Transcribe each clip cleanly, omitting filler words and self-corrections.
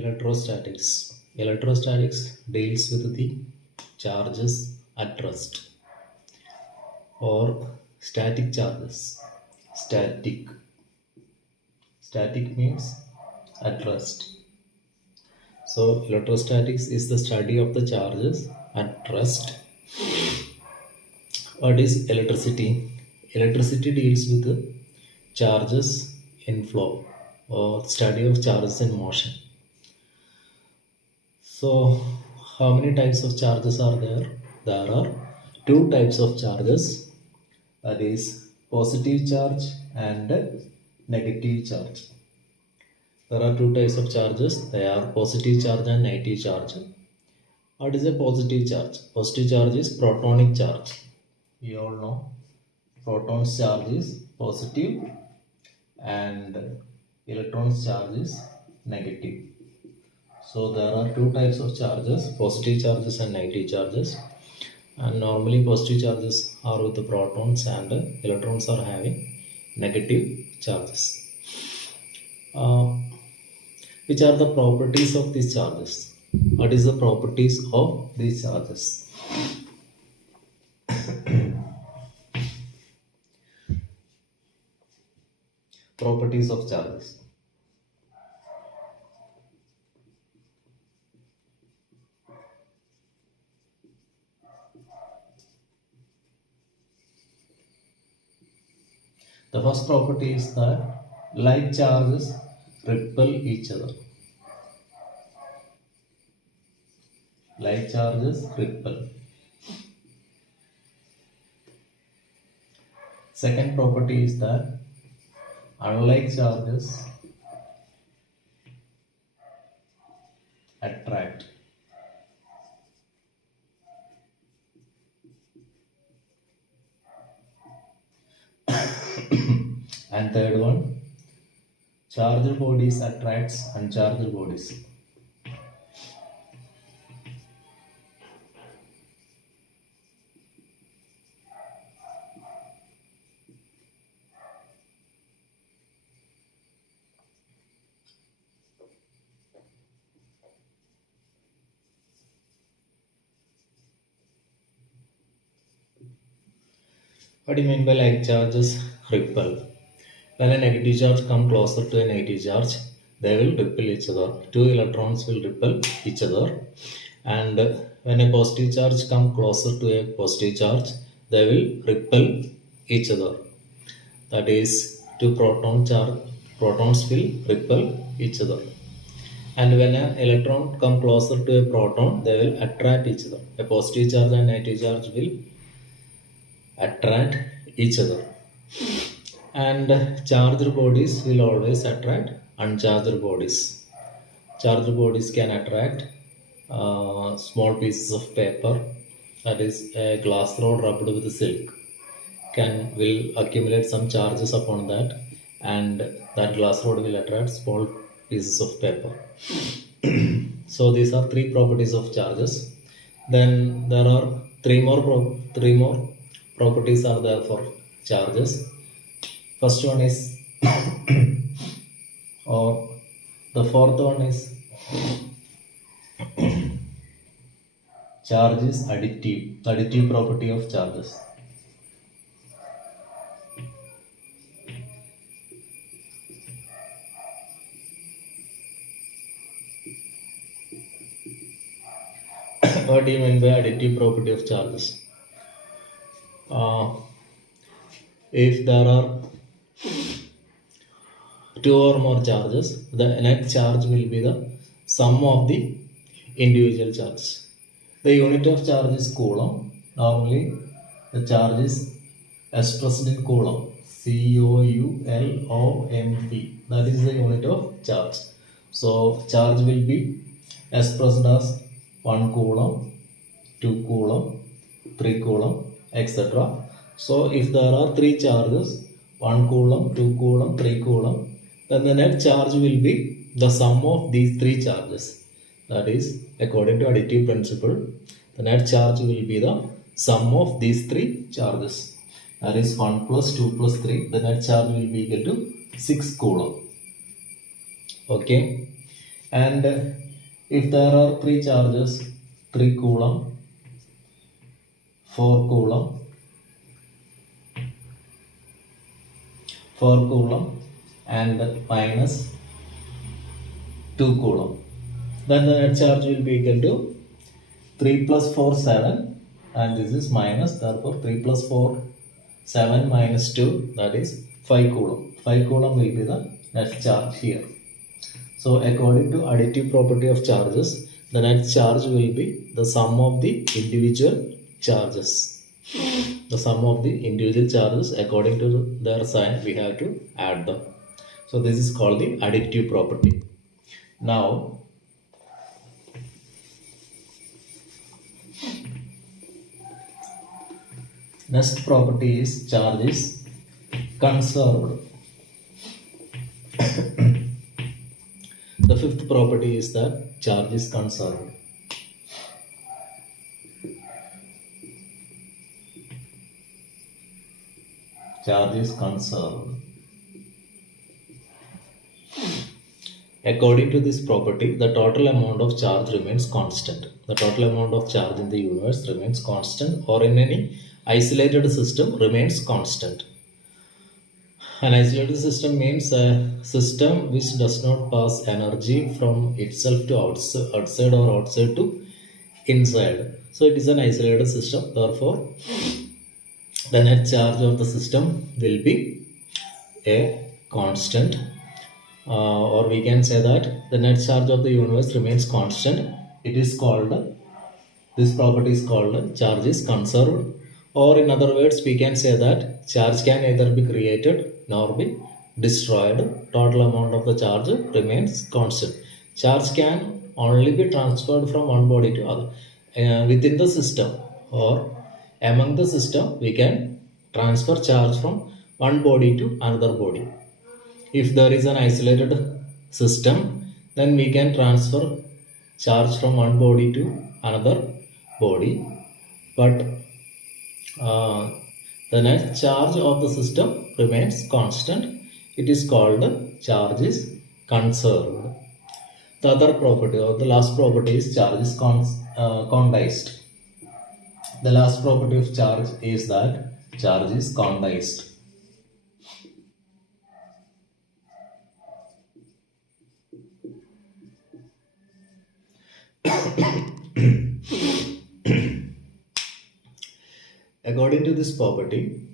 Electrostatics. Electrostatics deals with the charges at rest or static charges. Static. Static means at rest. So electrostatics is the study of the charges at rest. What is electricity? Electricity deals with the charges in flow or study of charges in motion. So, how many types of charges are there? There are two types of charges, that is positive charge and negative charge. There are two types of charges, they are positive charge and negative charge. What is a positive charge? Positive charge is protonic charge. You all know protons charge is positive and electrons charge is negative. So there are two types of charges, positive charges and negative charges. And normally positive charges are with the protons and electrons are having negative charges. Which are the properties of these charges? What is the properties of these charges? Properties of charges. The first property is that like charges repel each other. Like charges repel. Second property is that unlike charges attract. And third one, charged bodies attracts uncharged bodies. What do you mean by like charges repel? When a negative charge comes closer to a negative charge, they will repel each other. Two electrons will repel each other. And when a positive charge comes closer to a positive charge, they will repel each other. That is, two protons will repel each other. And when an electron comes closer to a proton, they will attract each other. A positive charge and negative charge will attract each other. And charged bodies will always attract uncharged bodies. Charged bodies can attract small pieces of paper, that is a glass rod rubbed with silk will accumulate some charges upon that, and that glass rod will attract small pieces of paper. So these are three properties of charges. Then there are three more properties are there for charges. First one is or the fourth one is charge is additive property of charges. What do you mean by additive property of charges? If there are two or more charges, the net charge will be the sum of the individual charges. The unit of charge is coulomb. Normally, the charge is expressed in coulomb. Coulomb. That is the unit of charge. So, charge will be expressed as 1 coulomb, 2 coulomb, 3 coulomb, etc. So, if there are 3 charges, 1 coulomb, 2 coulomb, 3 coulomb, then the net charge will be the sum of these 3 charges. That is, according to additive principle, the net charge will be the sum of these 3 charges. That is 1 plus 2 plus 3. The net charge will be equal to 6 coulomb. Okay. And if there are 3 charges, 3 coulomb, 4 coulomb, 4 coulomb and minus 2 coulomb, then the net charge will be equal to 3 plus 4, 7, and this is minus, therefore 3 plus 4, 7 minus 2, that is 5 coulomb. 5 coulomb will be the net charge here. So according to additive property of charges, the net charge will be the sum of the individual charges. The sum of the individual charges, according to their sign, we have to add them. So this is called the additive property. Now, next property is charge is conserved. The fifth property is that charge is conserved. Charge is conserved. According to this property, the total amount of charge remains constant. The total amount of charge in the universe remains constant, or in any isolated system remains constant. An isolated system means a system which does not pass energy from itself to outside or outside to inside. So it is an isolated system. Therefore, the net charge of the system will be a constant, or we can say that the net charge of the universe remains constant. It is called, this property is called charge is conserved, or in other words we can say that charge can neither be created nor be destroyed. Total amount of the charge remains constant. Charge can only be transferred from one body to other. Within the system or among the system, we can transfer charge from one body to another body. If there is an isolated system, then we can transfer charge from one body to another body. But the net charge of the system remains constant. It is called charge is conserved. The other property or the last property is charge is condensed. The last property of charge is that charge is condensed. According to this property,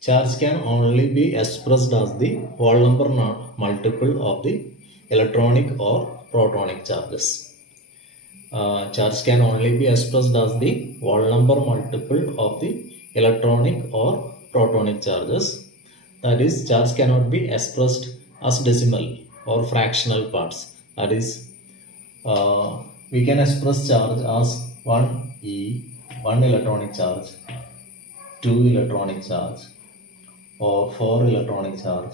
charge can only be expressed as the whole number multiple of the electronic or protonic charges. Charge can only be expressed as the whole number multiple of the electronic or protonic charges. That is, charge cannot be expressed as decimal or fractional parts. That is, we can express charge as 1 E, 1 electronic charge, 2 electronic charge, or 4 electronic charge,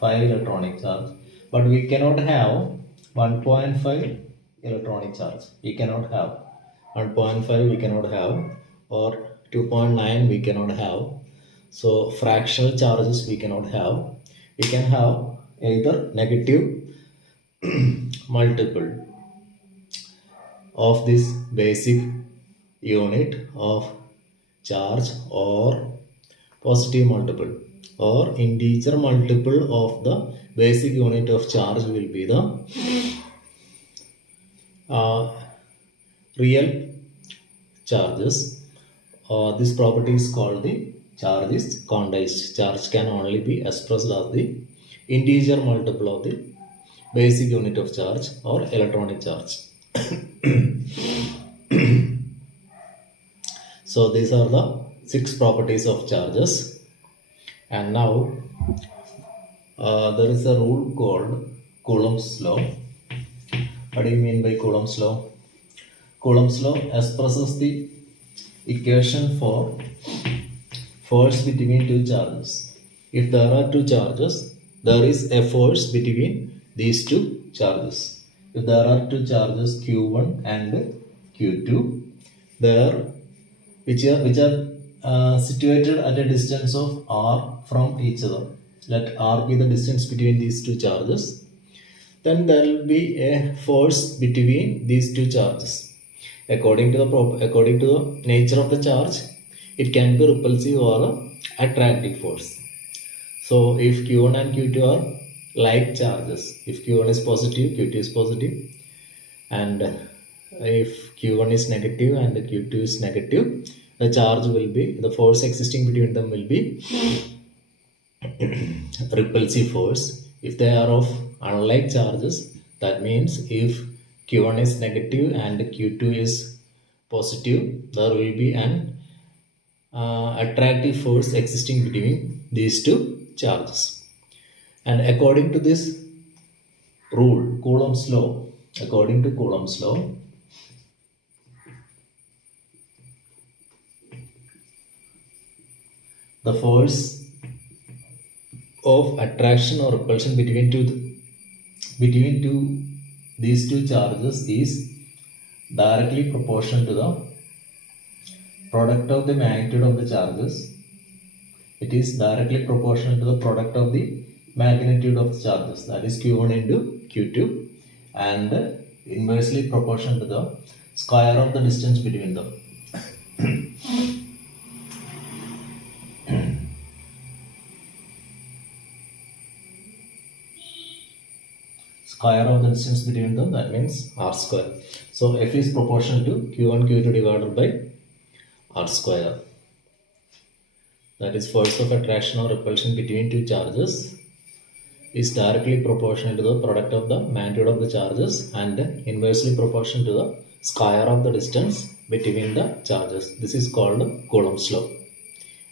5 electronic charge, but we cannot have 1.5 electronic charge. We cannot have 1.5, we cannot have, or 2.9 we cannot have. So fractional charges we cannot have. We can have either negative multiple of this basic unit of charge, or positive multiple or integer multiple of the basic unit of charge will be the real charges. This property is called the charge is condensed. Charge can only be expressed as the integer multiple of the basic unit of charge or electronic charge. So these are the 6 properties of charges. And now there is a rule called Coulomb's law. What do you mean by Coulomb's law? Coulomb's law expresses the equation for force between two charges. If there are two charges, there is a force between these two charges. If there are two charges Q1 and Q2, which are situated at a distance of r from each other. Let r be the distance between these two charges. then there will be a force between these two charges. According to the nature of the charge, it can be repulsive or attractive force. So if Q1 and Q2 are like charges, if Q1 is positive, Q2 is positive, and if Q1 is negative and Q2 is negative, the charge will be, the force existing between them will be repulsive force. If they are of unlike charges, that means if Q1 is negative and Q2 is positive, there will be an attractive force existing between these two charges. And according to this rule, Coulomb's law, according to Coulomb's law, the force of attraction or repulsion between these two charges is directly proportional to the product of the magnitude of the charges. It is directly proportional to the product of the magnitude of the charges, that is Q1 into Q2, and inversely proportional to the square of the distance between them. Square of the distance between them, that means r square. So F is proportional to Q1 Q2 divided by r square. That is, force of attraction or repulsion between two charges is directly proportional to the product of the magnitude of the charges and inversely proportional to the square of the distance between the charges. This is called Coulomb's law.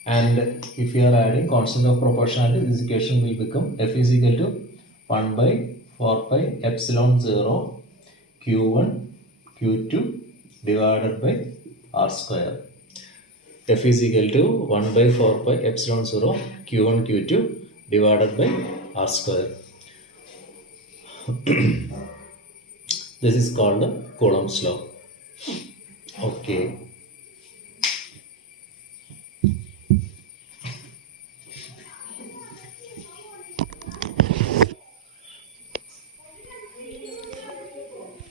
And if you are adding constant of proportionality, this equation will become F is equal to 1 by 4 pi epsilon 0 Q1 Q2 divided by r square. F is equal to 1 by 4 pi epsilon 0 Q1 Q2 divided by r square. This is called the Coulomb's law. Okay.